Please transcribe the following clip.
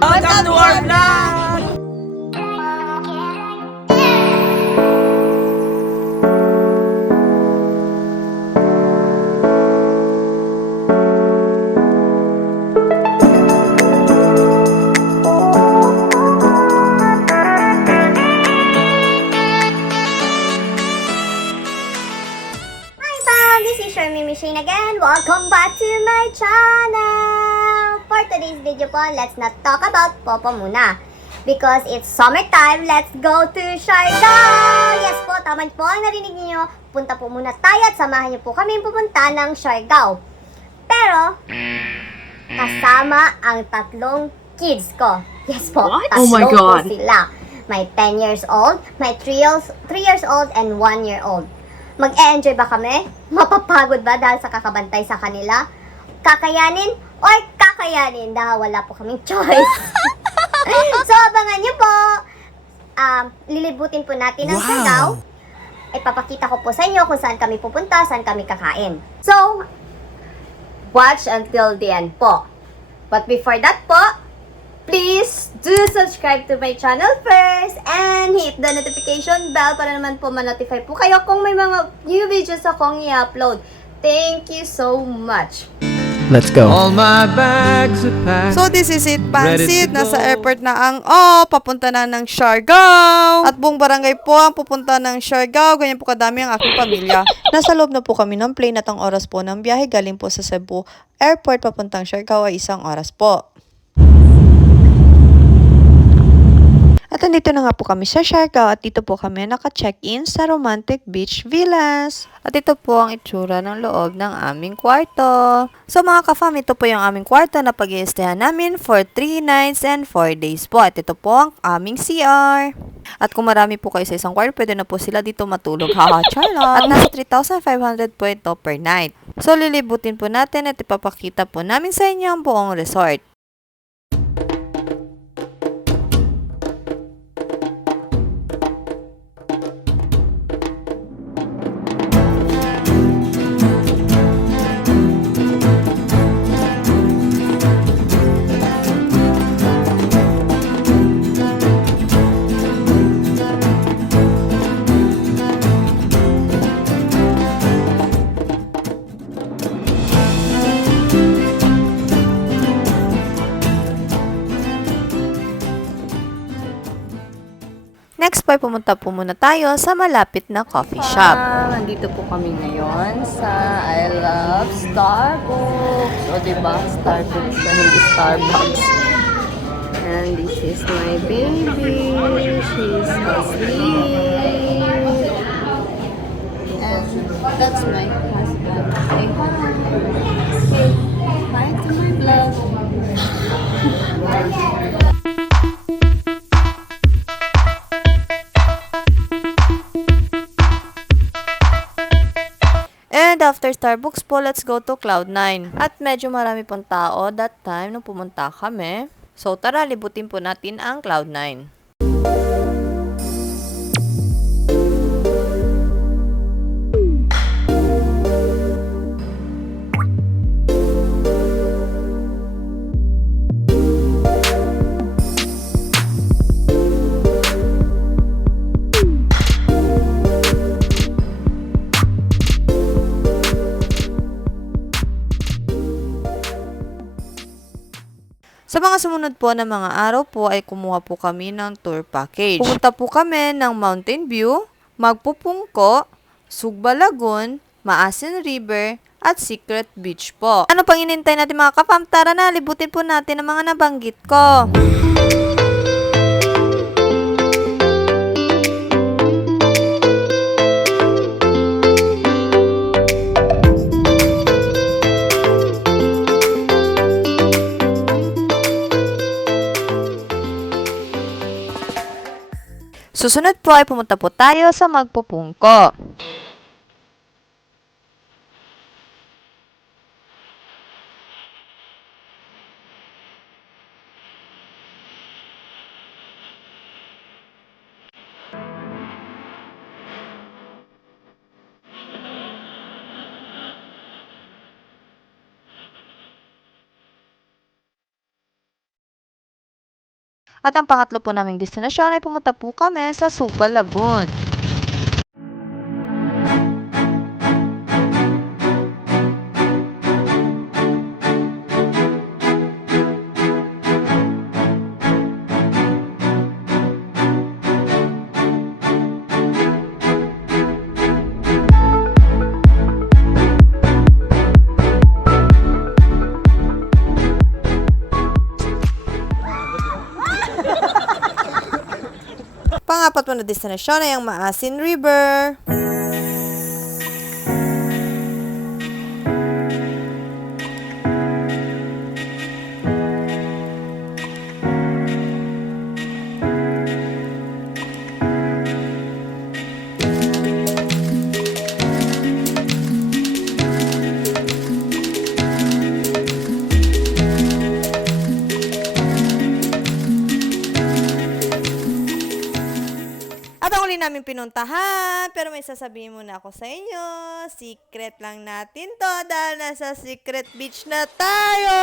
Welcome to our vlog! This is your Mimi Shane again. Welcome back to my channel! For today's video po, let's not talk about Popo muna. Because it's summertime, let's go to Siargao! Yes po, tama po ang narinig niyo. Punta po muna tayo at samahan niyo po kami pupunta ng Siargao. Pero, kasama ang tatlong kids ko. Yes po, What? tatlo Oh my God. po sila. My 10 years old, my 3 years old, and 1 year old. Mag-e-enjoy ba kami? Mapapagod ba dahil sa kakabantay sa kanila? Kakayanin or kakayanin dahil wala po kaming choice? So, abangan nyo po. Lilibutin po natin ang Siargao. Ipapakita ko po sa inyo kung saan kami pupunta, saan kami kakain. So, watch until the end po. But before that po, please do subscribe to my channel first and hit the notification bell para naman po ma-notify po kayo kung may mga new videos akong i-upload. Thank you so much. Let's go. All my bags are packed. So this is it, Ready Pansit. to go. Nasa airport na ang papunta na ng Siargao. At buong barangay po ang pupunta ng Siargao. Ganyan po kadami ang aking pamilya. Nasa loob na po kami ng plane at ang oras po ng biyahe galing po sa Cebu Airport papuntang Siargao ay 1 oras po. At andito na nga po kami sa Siargao at dito po kami naka-check-in sa Romantic Beach Villas. At ito po ang itsura ng loob ng aming kwarto. So mga ka-fam, ito po yung aming kwarto na pag-i-stayan namin for 3 nights and 4 days po. At ito po ang aming CR. At kung marami po kayo sa isang kwarto, pwede na po sila dito matulog. Haha, charla! At nasa 3,500 po ito per night. So lilibutin po natin at ipapakita po namin sa inyo ang buong resort. Next po ay pumunta po muna tayo sa malapit na coffee shop. Nandito po kami ngayon sa I Love Starbucks. O diba, Starbucks na hindi Starbucks. And this is my baby. She's asleep. And that's my husband. Say hi. Say hi to my vlog. And after Starbucks po, let's go to Cloud9. At medyo marami pong tao that time nung pumunta kami. So tara, libutin po natin ang Cloud9. Sa mga sumunod po na mga araw po ay kumuha po kami ng tour package. Pumunta po kami ng Mountain View, Magpupungko, Sugba Lagoon, Maasin River, at Secret Beach po. Ano pang inintay natin mga kapam? Tara na, libutin po natin ang mga nabanggit ko. Susunod po ay pumunta po tayo sa Magpupungko. At ang pangatlo po naming destinasyon ay pumunta po kami sa Supa, Labun. Pangapat po na destinasyon ay ang Maasin River. At ang uli namin pinuntahan, pero may sasabihin muna ako sa inyo, secret lang natin to dahil nasa secret beach na tayo!